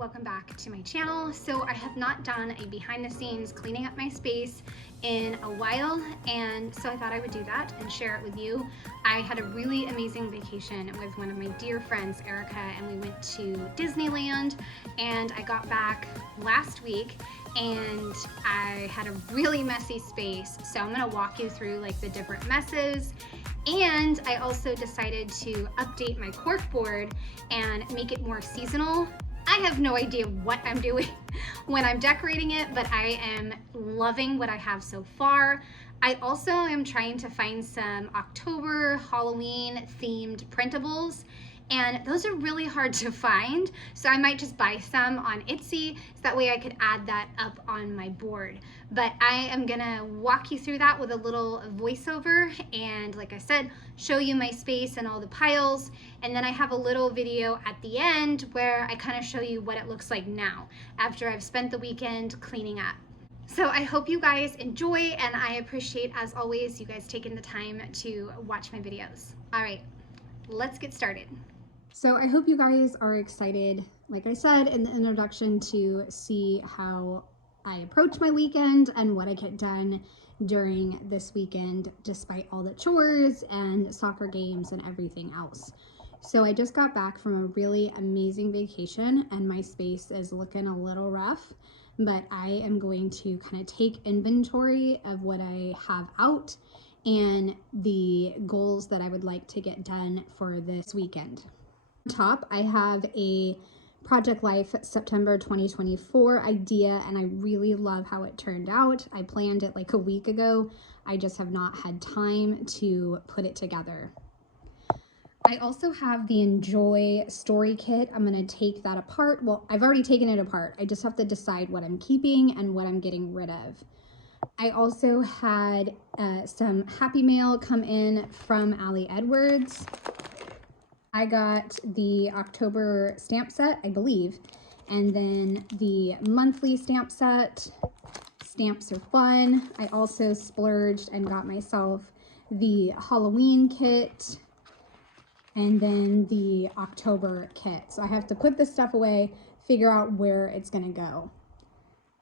welcome back to my channel. So I have not done a behind the scenes cleaning up my space in a while, and so I thought I would do that and share it with you. I had a really amazing vacation with one of my dear friends, Erica, and we went to Disneyland, and I got back last week and I had a really messy space, so I'm gonna walk you through like the different messes. And I also decided to update my corkboard and make it more seasonal. I have no idea what I'm doing when I'm decorating it, but I am loving what I have so far. I also am trying to find some October Halloween themed printables, and those are really hard to find, so I might just buy some on Etsy so that way I could add that up on my board. But I am gonna walk you through that with a little voiceover, and like I said, show you my space and all the piles, and then I have a little video at the end where I kind of show you what it looks like now after I've spent the weekend cleaning up. So I hope you guys enjoy, and I appreciate, as always, you guys taking the time to watch my videos. All right, let's get started. So I hope you guys are excited, like I said in the introduction, to see how I approach my weekend and what I get done during this weekend, despite all the chores and soccer games and everything else. So I just got back from a really amazing vacation, and my space is looking a little rough, but I am going to kind of take inventory of what I have out and the goals that I would like to get done for this weekend. Top, I have a Project Life September 2024 idea, and I really love how it turned out. I planned it like a week ago. I just have not had time to put it together. I also have the Enjoy story kit. I'm going to take that apart. Well, I've already taken it apart. I just have to decide what I'm keeping and what I'm getting rid of. I also had some Happy Mail come in from Ali Edwards. I got the October stamp set, I believe, and then the monthly stamp set. Stamps are fun. I also splurged and got myself the Halloween kit and then the October kit. So I have to put this stuff away, figure out where it's gonna go.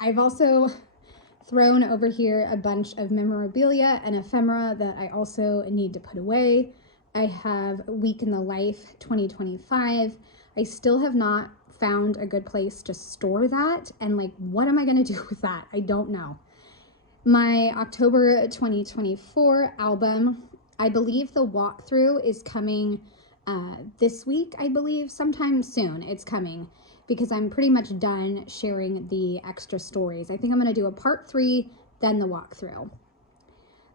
I've also thrown over here a bunch of memorabilia and ephemera that I also need to put away. I have Week in the Life 2025. I still have not found a good place to store that, and like, what am I gonna do with that? I don't know. My October 2024 album, I believe the walkthrough is coming this week, I believe, sometime soon it's coming, because I'm pretty much done sharing the extra stories. I think I'm gonna do a part 3, then the walkthrough.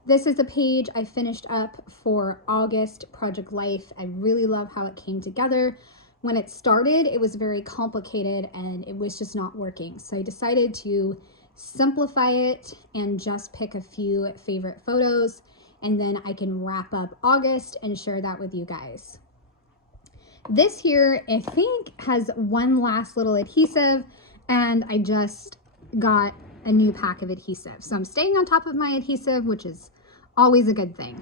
This is a page I finished up for August Project Life. I really love how it came together. When it started, it was very complicated and it was just not working. So I decided to simplify it and just pick a few favorite photos, and then I can wrap up August and share that with you guys. This here, I think, has one last little adhesive, and I just got a new pack of adhesive. So I'm staying on top of my adhesive, which is always a good thing.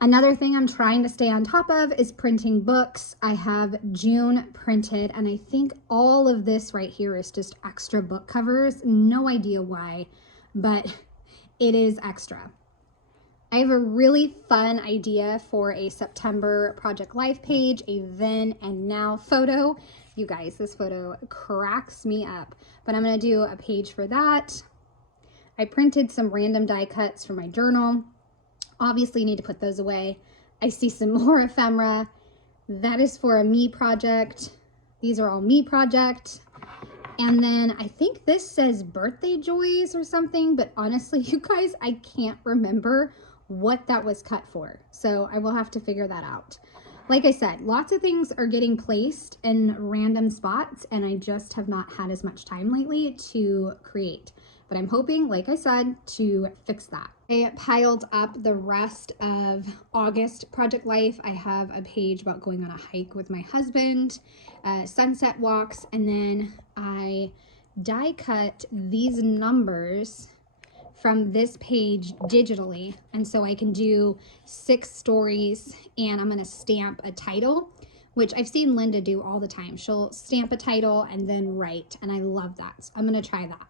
Another thing I'm trying to stay on top of is printing books. I have June printed, and I think all of this right here is just extra book covers. No idea why, but it is extra. I have a really fun idea for a September Project Life page, a then and now photo. You guys, this photo cracks me up, but I'm gonna do a page for that. I printed some random die cuts for my journal. Obviously need to put those away. I see some more ephemera. That is for a me project. These are all me project. And then I think this says birthday joys or something, but honestly, you guys, I can't remember what that was cut for. So I will have to figure that out. Like I said, lots of things are getting placed in random spots, and I just have not had as much time lately to create. But I'm hoping, like I said, to fix that. I piled up the rest of August Project Life. I have a page about going on a hike with my husband, sunset walks, and then I die cut these numbers from this page digitally, and so I can do 6 stories, and I'm going to stamp a title which I've seen Linda do all the time. She'll stamp a title and then write, and I love that. So I'm gonna try that.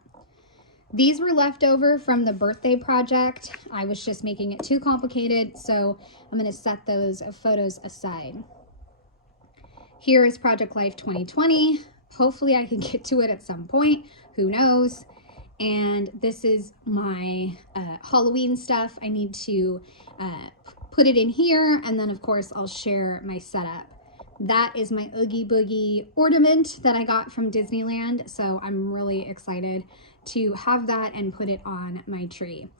These were left over from the birthday project. I was just making it too complicated, so I'm gonna set those photos aside. Here is Project Life 2020. Hopefully I can get to it at some point, who knows. And this is my Halloween stuff. I need to put it in here, and then of course I'll share my setup. That is my Oogie Boogie ornament that I got from Disneyland, so I'm really excited to have that and put it on my tree.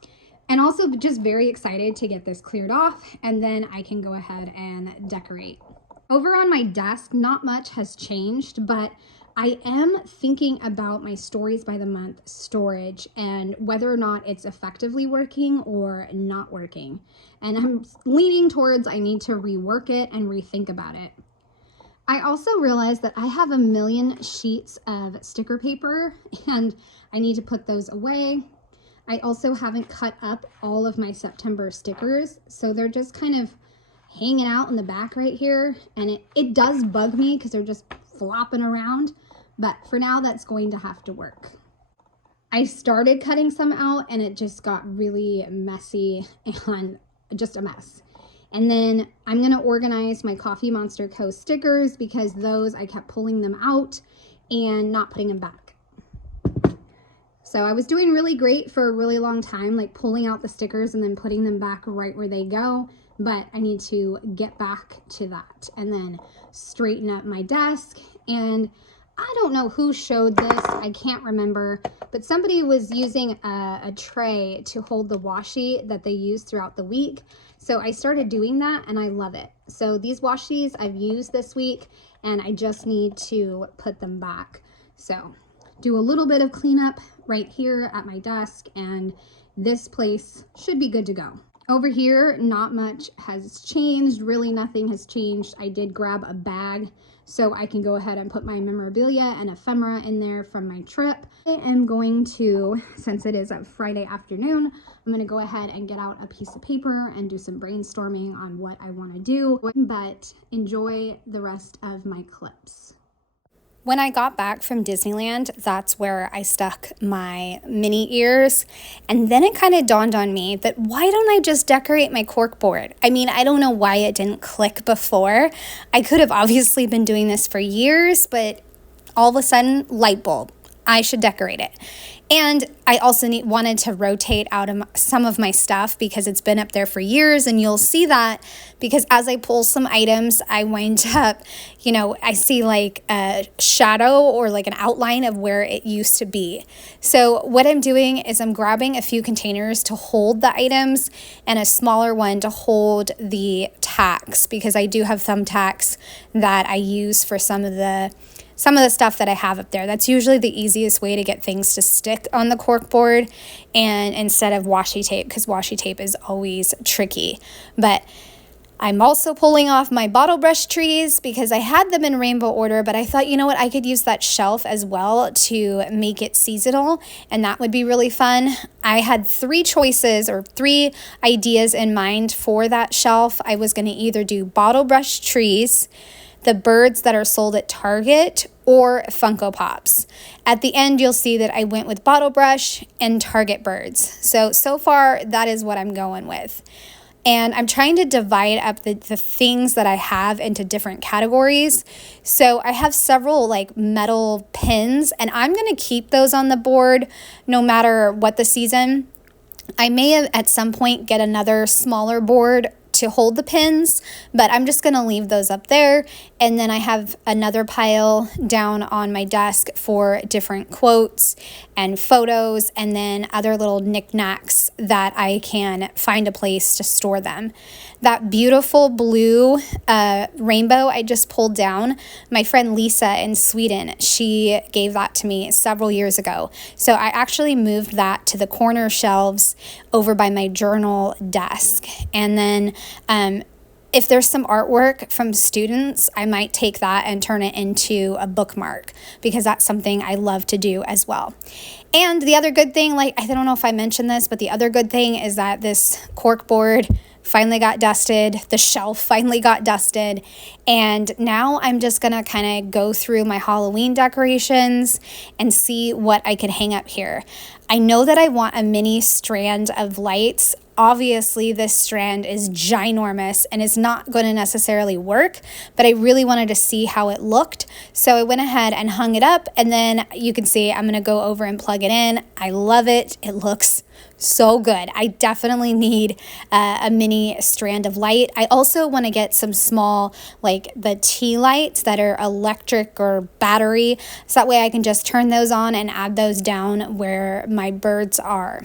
And also just very excited to get this cleared off, and then I can go ahead and decorate. Over on my desk, not much has changed, but I am thinking about my Stories by the Month storage and whether or not it's effectively working or not working. And I'm leaning towards I need to rework it and rethink about it. I also realized that I have a million sheets of sticker paper and I need to put those away. I also haven't cut up all of my September stickers, so they're just kind of hanging out in the back right here, and it does bug me because they're just flopping around, but for now that's going to have to work. I started cutting some out and it just got really messy and just a mess. And then I'm going to organize my Coffee Monster Co. stickers because those I kept pulling them out and not putting them back. So I was doing really great for a really long time, like pulling out the stickers and then putting them back right where they go. But I need to get back to that and then straighten up my desk. And I don't know who showed this, I can't remember, but somebody was using a tray to hold the washi that they use throughout the week. So I started doing that and I love it. So these washis I've used this week and I just need to put them back. So do a little bit of cleanup right here at my desk and this place should be good to go. Over here, not much has changed. Really nothing has changed. I did grab a bag so I can go ahead and put my memorabilia and ephemera in there from my trip. I am going to, since it is a Friday afternoon, I'm going to go ahead and get out a piece of paper and do some brainstorming on what I want to do, but enjoy the rest of my clips. When I got back from Disneyland, that's where I stuck my mini ears. And then it kind of dawned on me that why don't I just decorate my corkboard? I mean, I don't know why it didn't click before. I could have obviously been doing this for years, but all of a sudden, light bulb. I should decorate it. And I also wanted to rotate out some of my stuff because it's been up there for years, and you'll see that because as I pull some items, I wind up, I see like a shadow or like an outline of where it used to be. So what I'm doing is I'm grabbing a few containers to hold the items and a smaller one to hold the tacks because I do have thumbtacks that I use for some of the stuff that I have up there. That's usually the easiest way to get things to stick on the corkboard and instead of washi tape, because washi tape is always tricky. But I'm also pulling off my bottle brush trees because I had them in rainbow order, but I thought, you know what, I could use that shelf as well to make it seasonal, and that would be really fun. I had 3 choices or 3 ideas in mind for that shelf. I was going to either do bottle brush trees, the birds that are sold at Target, or Funko Pops. At the end, you'll see that I went with bottle brush and Target birds. So far, that is what I'm going with. And I'm trying to divide up the things that I have into different categories. So I have several like metal pins, and I'm going to keep those on the board no matter what the season. I may at some point get another smaller board to hold the pins, but I'm just going to leave those up there. And then I have another pile down on my desk for different quotes and photos and then other little knickknacks that I can find a place to store them. That beautiful blue rainbow I just pulled down, my friend Lisa in Sweden, she gave that to me several years ago. So I actually moved that to the corner shelves over by my journal desk. And then if there's some artwork from students, I might take that and turn it into a bookmark because that's something I love to do as well. And the other good thing, I don't know if I mentioned this, but the other good thing is that this corkboard finally got dusted. The shelf finally got dusted. And now I'm just gonna kind of go through my Halloween decorations and see what I can hang up here. I know that I want a mini strand of lights. Obviously, this strand is ginormous and is not going to necessarily work, but I really wanted to see how it looked. So I went ahead and hung it up, and then you can see I'm going to go over and plug it in. I love it. It looks so good. I definitely need a mini strand of light. I also want to get some small, like the tea lights that are electric or battery, so that way I can just turn those on and add those down where my birds are.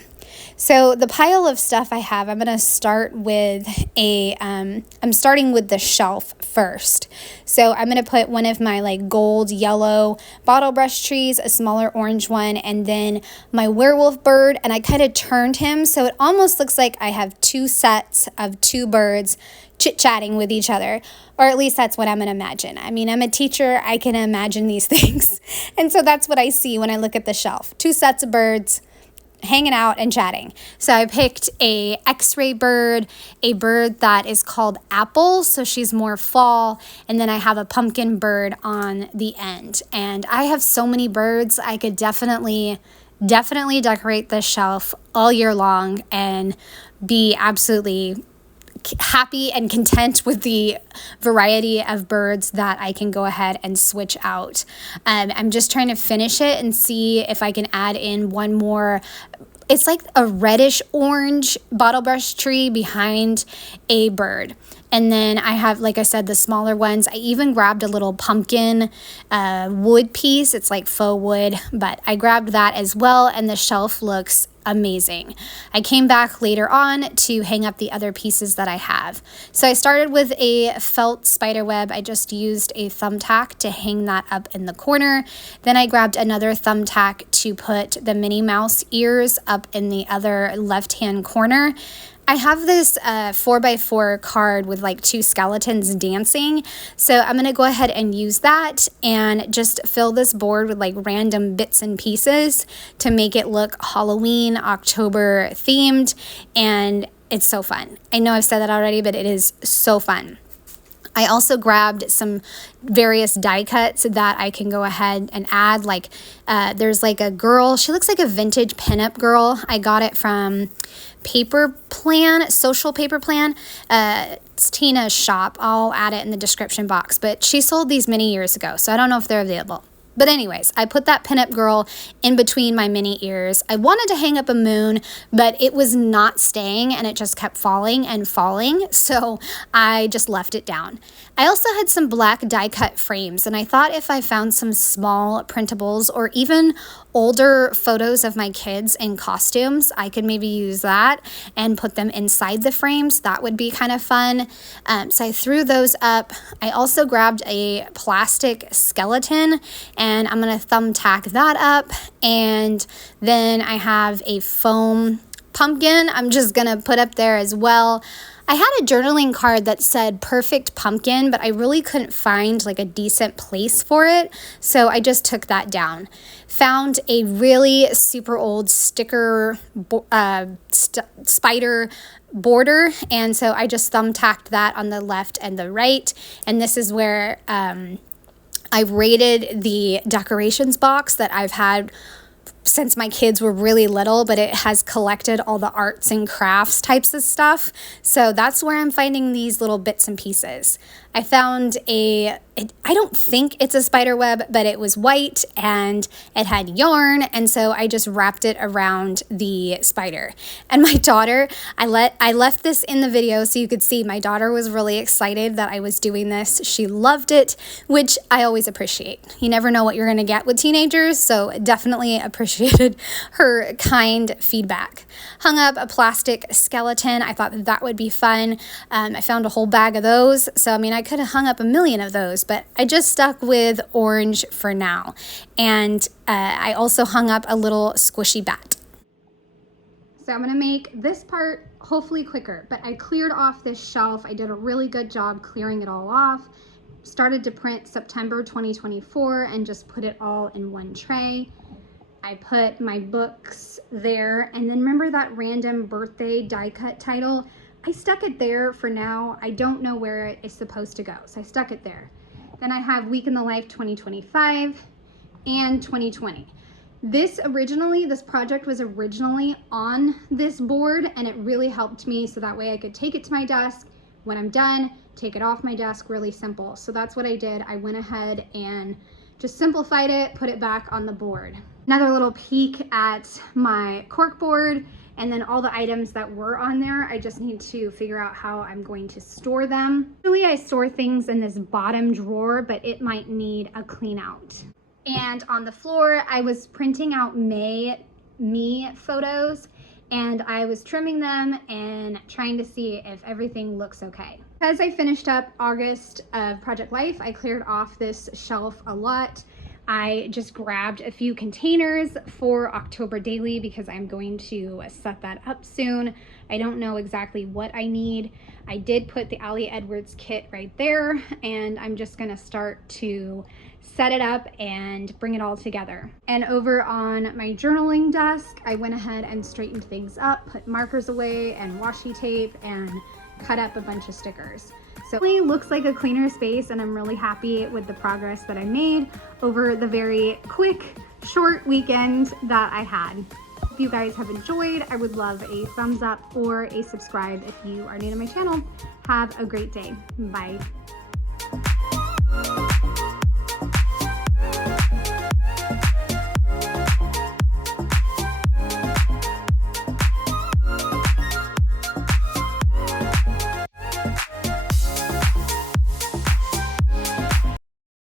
So the pile of stuff I have, I'm going to start with I'm starting with the shelf first. So I'm going to put one of my like gold yellow bottle brush trees, a smaller orange one, and then my werewolf bird. And I kind of turned him so it almost looks like I have two sets of two birds chit-chatting with each other, or at least that's what I'm going to imagine. I mean, I'm a teacher, I can imagine these things. And so that's what I see when I look at the shelf. Two sets of birds hanging out and chatting. So I picked a X-ray bird, a bird that is called Apple, so she's more fall, and then I have a pumpkin bird on the end. And I have so many birds, I could definitely decorate this shelf all year long and be absolutely happy and content with the variety of birds that I can go ahead and switch out. I'm just trying to finish it and see if I can add in one more. It's like a reddish orange bottle brush tree behind a bird. And then I have, like I said, the smaller ones. I even grabbed a little pumpkin wood piece. It's like faux wood, but I grabbed that as well, and the shelf looks amazing. I came back later on to hang up the other pieces that I have. So I started with a felt spider web. I just used a thumbtack to hang that up in the corner. Then I grabbed another thumbtack to put the Minnie Mouse ears up in the other left-hand corner. I have this 4x4 card with like two skeletons dancing, so I'm going to go ahead and use that and just fill this board with like random bits and pieces to make it look Halloween, October themed, and it's so fun. I know I've said that already, but it is so fun. I also grabbed some various die cuts that I can go ahead and add. Like there's like a girl, she looks like a vintage pinup girl. I got it from Social Paper Plan. It's Tina's shop. I'll add it in the description box, but she sold these many years ago, so I don't know if they're available. But anyways, I put that pinup girl in between my mini ears. I wanted to hang up a moon, but it was not staying and it just kept falling and falling. So I just left it down. I also had some black die cut frames, and I thought if I found some small printables or even older photos of my kids in costumes, I could maybe use that and put them inside the frames. That would be kind of fun. So I threw those up. I also grabbed a plastic skeleton, and I'm going to thumbtack that up. And then I have a foam pumpkin I'm just going to put up there as well. I had a journaling card that said perfect pumpkin, but I really couldn't find like a decent place for it, so I just took that down. Found a really super old sticker spider border, and so I just thumbtacked that on the left and the right, and this is where I rated the decorations box that I've had since my kids were really little, but it has collected all the arts and crafts types of stuff. So that's where I'm finding these little bits and pieces. I found I don't think it's a spider web, but it was white and it had yarn, and so I just wrapped it around the spider. And my daughter, I left this in the video so you could see my daughter was really excited that I was doing this. She loved it, which I always appreciate. You never know what you're going to get with teenagers, so definitely appreciated her kind feedback. Hung up a plastic skeleton. I thought that would be fun. I found a whole bag of those, so I mean I could have hung up a million of those, but I just stuck with orange for now. And I also hung up a little squishy bat. So I'm gonna make this part hopefully quicker, but I cleared off this shelf. I did a really good job clearing it all off. Started to print September 2024 and just put it all in one tray. I put my books there, and then remember that random birthday die cut title? I stuck it there for now. I don't know where it is supposed to go, so I stuck it there. Then I have Week in the Life 2025 and 2020. This project was originally on this board, and it really helped me so that way I could take it to my desk. When I'm done, take it off my desk, really simple. So that's what I did. I went ahead and just simplified it, put it back on the board. Another little peek at my corkboard, and then all the items that were on there. I just need to figure out how I'm going to store them. Usually I store things in this bottom drawer, but it might need a clean out. And on the floor, I was printing out me photos, and I was trimming them and trying to see if everything looks okay. As I finished up August of Project Life, I cleared off this shelf a lot. I just grabbed a few containers for October Daily because I'm going to set that up soon. I don't know exactly what I need. I did put the Ali Edwards kit right there, and I'm just gonna start to set it up and bring it all together. And over on my journaling desk, I went ahead and straightened things up, put markers away and washi tape, and cut up a bunch of stickers. So it really looks like a cleaner space, and I'm really happy with the progress that I made over the very quick, short weekend that I had. If you guys have enjoyed, I would love a thumbs up or a subscribe if you are new to my channel. Have a great day. Bye.